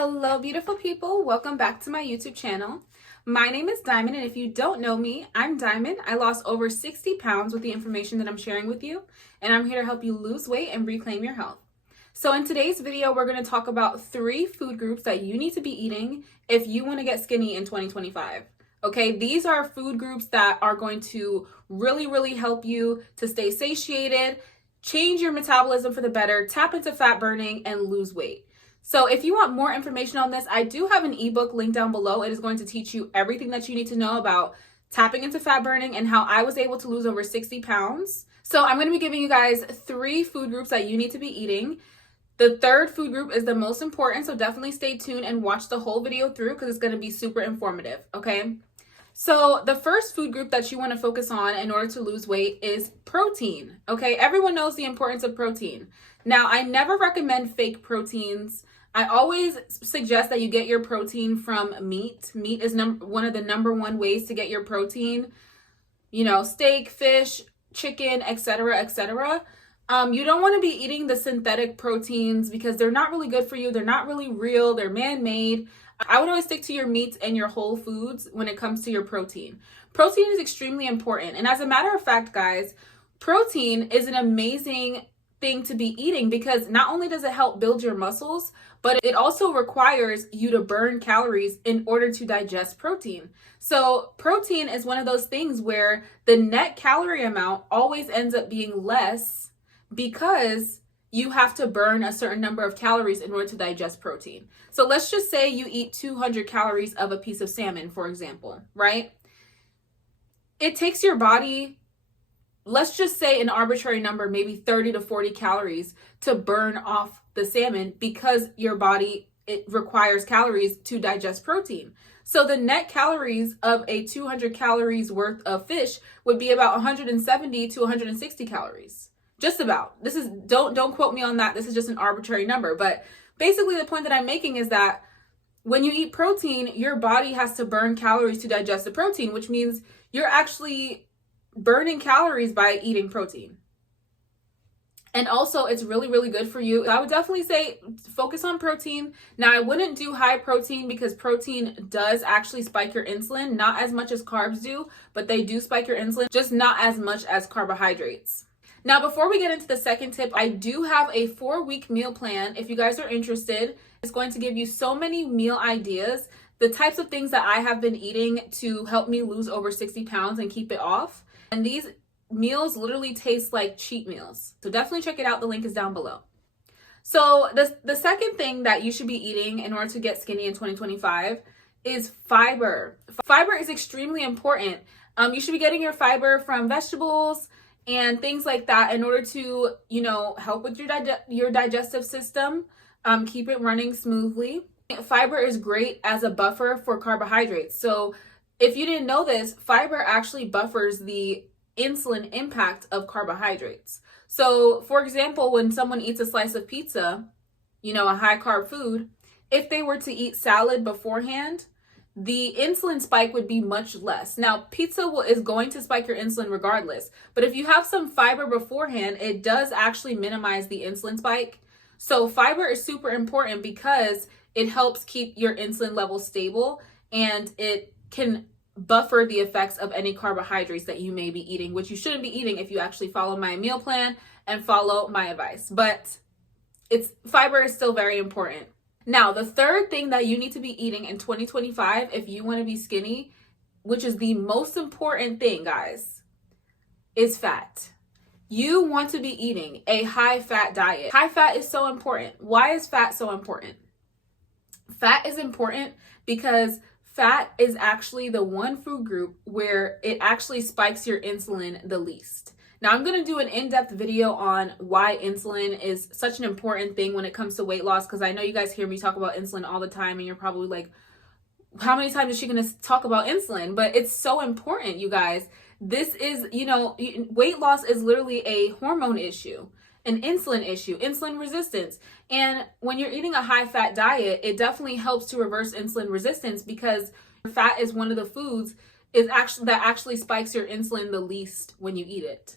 Hello, beautiful people. Welcome back to my YouTube channel. My name is Diamond, and if you don't know me, I'm Diamond. I lost over 60 pounds with the information that I'm sharing with you, and I'm here to help you lose weight and reclaim your health. So in today's video, we're going to talk about 3 food groups that you need to be eating if you want to get skinny in 2025. Okay, these are food groups that are going to really help you to stay satiated, change your metabolism for the better, tap into fat burning, and lose weight. So if you want more information on this, I do have an ebook linked down below. It is going to teach you everything that you need to know about tapping into fat burning and how I was able to lose over 60 pounds. So I'm going to be giving you guys 3 food groups that you need to be eating. The third food group is the most important, so definitely stay tuned and watch the whole video through because it's going to be super informative, okay? So the first food group that you want to focus on in order to lose weight is protein, okay? Everyone knows the importance of protein. Now, I never recommend fake proteins. I always suggest that you get your protein from meat. Meat is one of the number one ways to get your protein. You know, steak, fish, chicken, etc., etc. You don't want to be eating the synthetic proteins because they're not really good for you. They're not really real. They're man-made. I would always stick to your meats and your whole foods when it comes to your protein. Protein is extremely important. And as a matter of fact, guys, protein is an amazing thing to be eating because not only does it help build your muscles, but it also requires you to burn calories in order to digest protein. So protein is one of those things where the net calorie amount always ends up being less because you have to burn a certain number of calories in order to digest protein. So let's just say you eat 200 calories of a piece of salmon, for example, right? It takes your body, let's just say an arbitrary number, maybe 30 to 40 calories to burn off the salmon because your body, it requires calories to digest protein. So the net calories of a 200 calories worth of fish would be about 170 to 160 calories. Just about. This is, don't quote me on that. This is just an arbitrary number. But basically the point that I'm making is that when you eat protein, your body has to burn calories to digest the protein, which means you're actually burning calories by eating protein. And also it's really good for you. I would definitely say focus on protein. Now I wouldn't do high protein because protein does actually spike your insulin, not as much as carbs do, but they do spike your insulin, just not as much as carbohydrates. Now, before we get into the second tip, I do have a 4-week meal plan. If you guys are interested, it's going to give you so many meal ideas, the types of things that I have been eating to help me lose over 60 pounds and keep it off. And these meals literally taste like cheat meals. So definitely check it out. The link is down below. So the second thing that you should be eating in order to get skinny in 2025 is fiber. Fiber is extremely important. You should be getting your fiber from vegetables and things like that in order to, you know, help with your digestive system, keep it running smoothly. Fiber is great as a buffer for carbohydrates. So if you didn't know this, fiber actually buffers the insulin impact of carbohydrates. So for example, when someone eats a slice of pizza, you know, a high carb food, if they were to eat salad beforehand, the insulin spike would be much less. Now, pizza is going to spike your insulin regardless, but if you have some fiber beforehand, it does actually minimize the insulin spike. So fiber is super important because it helps keep your insulin level stable and it can buffer the effects of any carbohydrates that you may be eating, which you shouldn't be eating if you actually follow my meal plan and follow my advice. But fiber is still very important. Now, the third thing that you need to be eating in 2025 if you want to be skinny, which is the most important thing, guys, is fat. You want to be eating a high-fat diet. High fat is so important. Why is fat so important? Fat is important because fat is actually the one food group where it actually spikes your insulin the least. Now, I'm going to do an in-depth video on why insulin is such an important thing when it comes to weight loss, because I know you guys hear me talk about insulin all the time, and you're probably like, how many times is she going to talk about insulin? But it's so important, you guys. This is, you know, weight loss is literally a hormone issue, an insulin issue, insulin resistance. And when you're eating a high-fat diet, it definitely helps to reverse insulin resistance because fat is one of the foods that actually spikes your insulin the least when you eat it.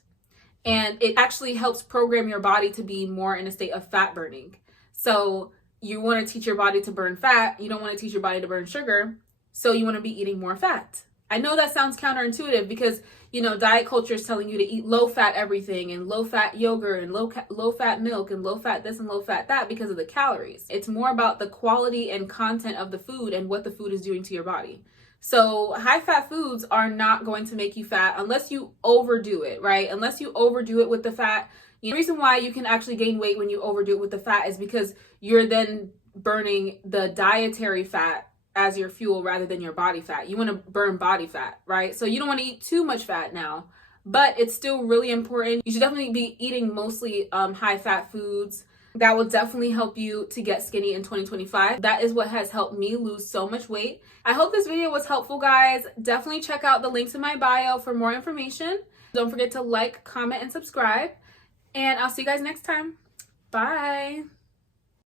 And it actually helps program your body to be more in a state of fat burning. So you want to teach your body to burn fat. You don't want to teach your body to burn sugar. So you want to be eating more fat. I know that sounds counterintuitive because, diet culture is telling you to eat low fat everything and low fat yogurt and low fat milk and low fat this and low fat that because of the calories. It's more about the quality and content of the food and what the food is doing to your body. So high fat foods are not going to make you fat unless you overdo it, right? Unless you overdo it with the fat. The reason why you can actually gain weight when you overdo it with the fat is because you're then burning the dietary fat as your fuel rather than your body fat. You want to burn body fat, right? So you don't want to eat too much fat now, but it's still really important. You should definitely be eating mostly high fat foods. That will definitely help you to get skinny in 2025. That is what has helped me lose so much weight. I hope this video was helpful, guys. Definitely check out the links in my bio for more information. Don't forget to like, comment, and subscribe. And I'll see you guys next time. Bye.